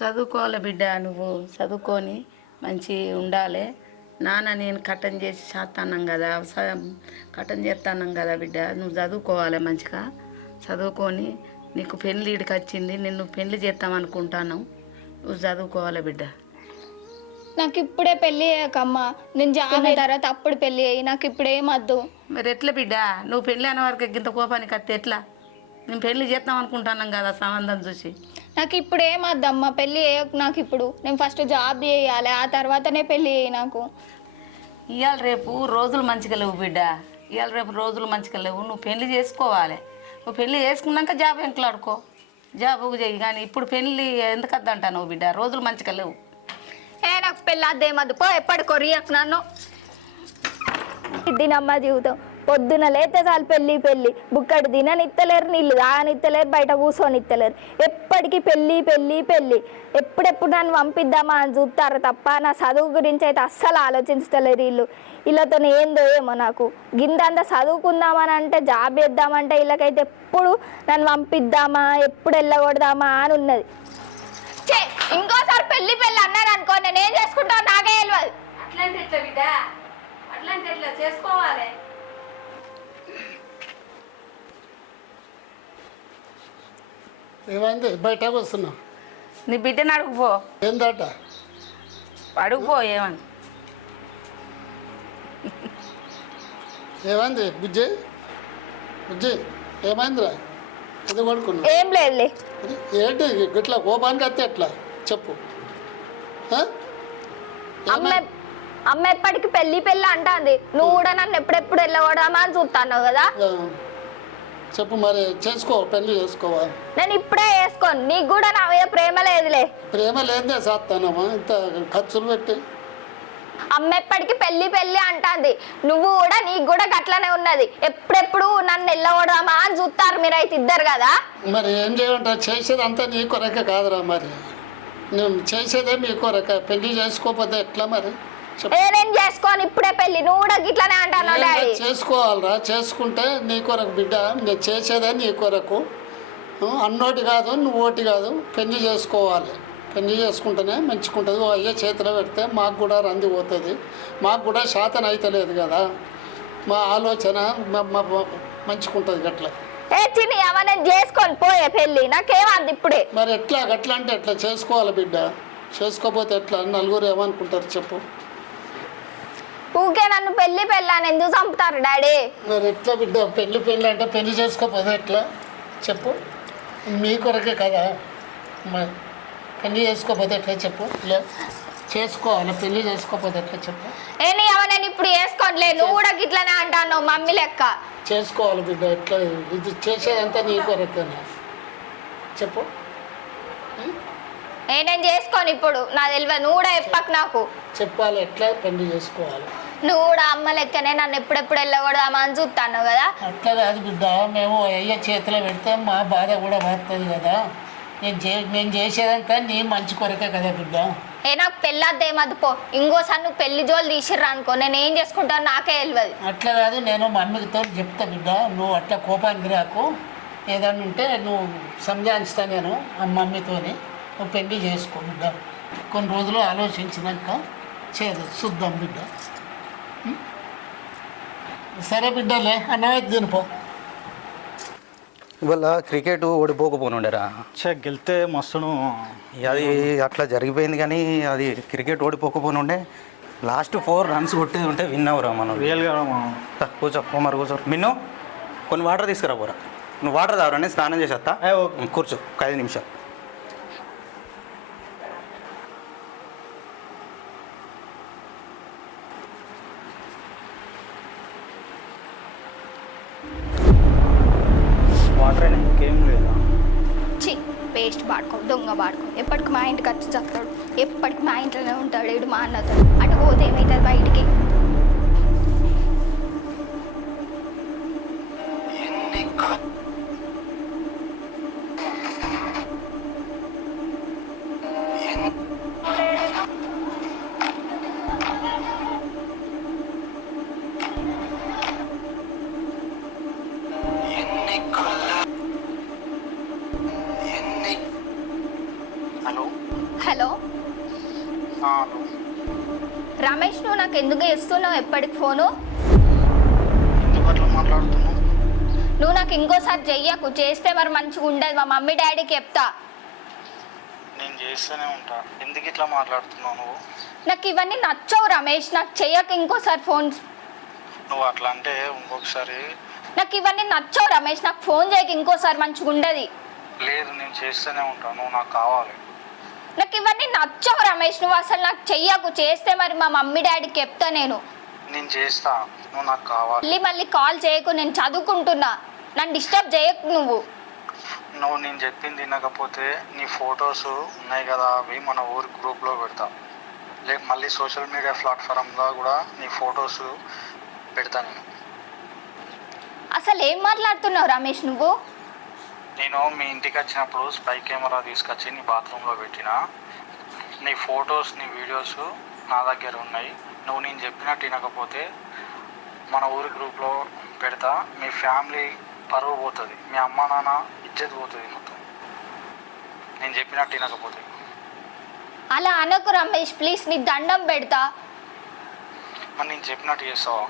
చదువుకోవాలి బిడ్డ, నువ్వు చదువుకొని మంచి ఉండాలి. నాన్న నేను కట్టం చేసి చేస్తాన్నాం కదా, కట్టం చేస్తాన్నాం కదా బిడ్డ, నువ్వు చదువుకోవాలి మంచిగా. చదువుకొని నీకు పెళ్ళి ఈడికి వచ్చింది, నిన్ను పెళ్లి చేస్తామనుకుంటాను. నువ్వు చదువుకోవాలి బిడ్డ. నాకు ఇప్పుడే పెళ్ళి అయ్యాకమ్మా, నేను జాయిన్ అయిన తర్వాత అప్పుడు పెళ్ళి అయ్యి, నాకు ఇప్పుడేం వద్దు. మరి ఎట్లా బిడ్డ, నువ్వు పెళ్ళి అనే వరకు ఇంత కోపానికి వస్తే ఎట్లా? నేను పెళ్లి చేద్దాం అనుకుంటున్నాం కదా సంబంధం చూసి. నాకు ఇప్పుడు ఏం వద్దమ్మా, పెళ్ళి చేయకు నాకు ఇప్పుడు. నేను ఫస్ట్ జాబ్ చేయాలి, ఆ తర్వాతనే పెళ్ళి చేయి నాకు. ఇవాళ రేపు రోజులు మంచిగా లేవు బిడ్డ, ఇవాళ రేపు రోజులు మంచిగా లేవు. నువ్వు పెళ్లి చేసుకోవాలి. నువ్వు పెళ్లి చేసుకున్నాక జాబ్ వెంకలాడుకో, జాబ్ చెయ్యి. కానీ ఇప్పుడు పెళ్ళి ఎందుకు వద్దంటా నువ్వు బిడ్డ, రోజులు మంచిగా లేవు. నాకు పెళ్ళి అద్దేమద్దు పో, ఎప్పటికో రియక్ నన్ను. తినమ్మ జీవితం, పొద్దున లేతే చాలు పెళ్ళి పెళ్ళి. బుక్కడి తిననిత్తలేరు, నీళ్ళు తాగనిత్తలేరు, బయట కూర్చొనిత్తలేరు. ఎప్పటికీ పెళ్ళి పెళ్ళి పెళ్ళి. ఎప్పుడెప్పుడు నన్ను పంపిద్దామా అని చూస్తారు తప్ప నా చదువు గురించి అయితే అస్సలు ఆలోచించలేరు వీళ్ళు. వీళ్ళతో ఏందో ఏమో నాకు. గిందంతా చదువుకుందామని అంటే, జాబ్ చేద్దామంటే వీళ్ళకైతే ఎప్పుడు నన్ను పంపిద్దామా, ఎప్పుడు వెళ్ళకూడదామా అని ఉన్నది. ఇంకోసారి పెళ్ళి పెళ్ళి అన్నారు అనుకో, నేను ఏం చేసుకుంటావు నాకే తెలియదు. అట్లాంటి ఎట్లా బిడ్డ, అట్లాంటి ఎట్లా చేసుకోవాలి. ఏమైంది బయటకు వస్తున్నావు? నీ బిడ్డని అడుగుపో. ఏందట? అడుగుపో ఏమని. ఏమైంది బుజ్జి? బుజ్జి ఏమైందిరా? ఇది పడుకున్నా. ఏం లేదులే. ఏంటి ఇట్లా కోపానికి వస్తే ఎట్లా చెప్పు? అమ్మ ఎప్పటికి పెళ్ళి పెళ్ళి అంటుంది. నువ్వు కూడా నన్ను ఎప్పుడెప్పుడు వెళ్ళకూడదామా అని చూస్తాను కదా. చెప్పు మరి, చేసుకో, పెళ్లి చేసుకోవాలి. నేను ఇప్పుడే చేసుకోను, నీకు కూడా నా మీద ప్రేమ లేదులే. ప్రేమ లేదే చేస్తానమ్మా ఇంత ఖర్చులు పెట్టి. అమ్మ ఎప్పటికి పెళ్ళి పెళ్ళి అంటుంది. నువ్వు కూడా, నీకు కూడా గట్లనే ఉన్నది. ఎప్పుడెప్పుడు నన్ను వెళ్ళకూడదామా అని చూస్తారు మీరైతే ఇద్దరు కదా. మరి ఏం చేయమంటారు? చేసేది అంతా నీ కొరకే కాదురా. మరి నేను చేసేదే మీ కొరక. పెళ్లి చేసుకోకపోతే ఎట్లా మరి? నేను చేసుకోను ఇప్పుడే పెళ్ళి. నువ్వు కూడా గిట్లనే అంటాను డాడీ. చేసుకోవాలరా, చేసుకుంటే నీ కొరకు బిడ్డ. నేను చేసేదే నీ కొరకు. అన్నోటి కాదు, నువ్వు ఓటి కాదు. పెళ్లి చేసుకోవాలి. పెళ్లి చేసుకుంటేనే మంచుకుంటుంది. అయ్యే చేతిలో పెడితే మాకు కూడా రంది పోతుంది. మాకు కూడా శాతం అయితలేదు కదా. మా ఆలోచన మంచుకుంటుంది గట్లా. చిన్ని అవన్నీ చేసుకొని పోయే పెళ్ళి నాకేమద్దు ఇప్పుడే. మరి ఎట్లా గట్లా అంటే ఎట్లా చేసుకోవాలి బిడ్డ? చేసుకోకపోతే ఎట్లా? నలుగురు ఏమనుకుంటారు చెప్పు? ఊకే నన్ను పెళ్ళి పెళ్ళని ఎందుకు చంపుతారు డాడీ? మరి ఎట్లా బిడ్డ? పెళ్ళి అంటే పెళ్లి చేసుకోకపోతే ఎట్లా చెప్పు? మీ కొరకే కదా. మరి పెళ్లి చేసుకోకపోతే ఎట్లా చెప్పు? చేసుకోవాలి. పెళ్లి చేసుకోకపోతే ఎట్లా చెప్పు? నేను ఇప్పుడు చేసుకోనిలే. నువ్వు కూడా గిట్లనే అంటాను మమ్మీ లెక్క. చేసుకోవాలి బిడ్డ. ఎట్లా? ఇది చేసేదంతా నీ కొరకేనా చెప్పు? నేను చేసుకోను ఇప్పుడు. నా తెలియదు. నువ్వు కూడా చెప్పకు నాకు. చెప్పాలి ఎట్లా పెళ్లి చేసుకోవాలి. నువ్వు కూడా అమ్మ లెక్కనే నన్ను ఎప్పుడెప్పుడు వెళ్ళకూడదామా అని చూస్తాను కదా. అట్లా కాదు బిడ్డ, మేము అయ్యే చేతిలో పెడితే మా బాధ కూడా పడుతుంది కదా. నేను చేసేదంతా నీ మంచి కొరకే కదా బిడ్డ. నాకు పెళ్ళద్దేమద్దు పో. ఇంకోసారి నువ్వు పెళ్లి జోలు తీసిర్రా అనుకో, నేను ఏం చేసుకుంటాను నాకే తెలియదు. అట్లా కాదు, నేను మమ్మీతో చెప్తా బిడ్డ. నువ్వు అట్లా కోపానికి రాకు. ఏదన్నా ఉంటే నువ్వు సంజాయిస్తా నేను ఆ మమ్మీతోని. నువ్వు పెళ్లి చేసుకో బిడ్డ. కొన్ని రోజులు ఆలోచించినాక చూద్దాం బిడ్డ. సరే బిడ్డలే, అన్నమైతే తినిపో. ఇవాళ క్రికెట్ ఓడిపోకపోనుండేరా. గెలితే మస్తును. అది అట్లా జరిగిపోయింది, కానీ అది క్రికెట్ ఓడిపోకపోనుండే. లాస్ట్ 4 runs కొట్టేది ఉంటే విన్ అవరా మనం. రియల్గా కూర్చో కుమార్, కూర్చో. మిన్ను కొన్ని వాటర్ తీసుకురా పోరా. నువ్వు వాటర్ తాగరా, నేను స్నానం చేసేస్తా. కూర్చో 5 నిమిషాలు. వాటర్ ఇంకేం లేదా? పేస్ట్ పాడుకో, దొంగ పాడుకో. ఎప్పటికి మా ఇంటికి వచ్చి చెప్తాడు. ఎప్పటికి మా ఇంట్లోనే ఉంటాడు ఇడు మా అన్నతో. అటు పోతే ఏమవుతుంది బయటికి? రమేష్ నువ్వు నాకు ఎందుకు ఇస్తున్నావు ఎప్పటికి ఫోను? ఎందుకు అట్లా మాట్లాడుతున్నావు? నువ్వు నాకు ఇంకోసారి చెయ్యకు, చేస్తే మరి మంచిగా ఉండదు, మా మమ్మీ డాడీకి చెప్తా. నేను చేస్తూనే ఉంటా. ఎందుకు ఇట్లా మాట్లాడుతున్నావు నువ్వు? నాకు ఇవన్నీ నచ్చవు రమేష్, నాకు చెయ్యకు ఇంకోసారి ఫోన్. నువ్వు అట్లా అంటే ఇంకొకసారి. నాకు ఇవన్నీ నచ్చవు రమేష్, నాకు ఫోన్ చేయక ఇంకోసారి మంచిగా ఉండదు. లేదు, నేను చేస్తూనే ఉంటాను, నువ్వు నాకు కావాలి. నాకు ఇవన్నీ నచ్చవు రమేష్, నువ్వు అసలు నాకు చెయ్యకు, చేస్తే మరి మా మమ్మీ డాడీకి చెప్తా నేను. నేను చేస్తా, నువ్వు నాకు కావాలి. మళ్ళీ మళ్ళీ కాల్ చేయకు, నేను చదువుకుంటున్నా, నన్ను డిస్టర్బ్ చేయకు నువ్వు. నువ్వు నేను చెప్పింది తినకపోతే నీ ఫొటోస్ ఉన్నాయి కదా, అవి మన ఊరి గ్రూప్లో పెడతా. మళ్ళీ సోషల్ మీడియా ప్లాట్ఫామ్లో కూడా నీ ఫొటోస్ పెడతా నేను. అసలు ఏం మాట్లాడుతున్నావు రమేష్ నువ్వు? నేను మీ ఇంటికి వచ్చినప్పుడు స్పై కెమెరా తీసుకొచ్చి నీ బాత్రూంలో పెట్టిన. నీ ఫొటోస్ నీ వీడియోస్ నా దగ్గర ఉన్నాయి. నువ్వు నేను చెప్పినట్టు వినకపోతే మన ఊరి గ్రూప్లో పెడతా. మీ ఫ్యామిలీ పరువు పోతుంది, మీ అమ్మ నాన్న ఇజ్జత్ పోతుంది మొత్తం, నేను చెప్పినట్టు వినకపోతే. అలా అనకు రమేష్ ప్లీజ్, నీ దండం పెడతా. మరి నేను చెప్పినట్టు చేస్తావా?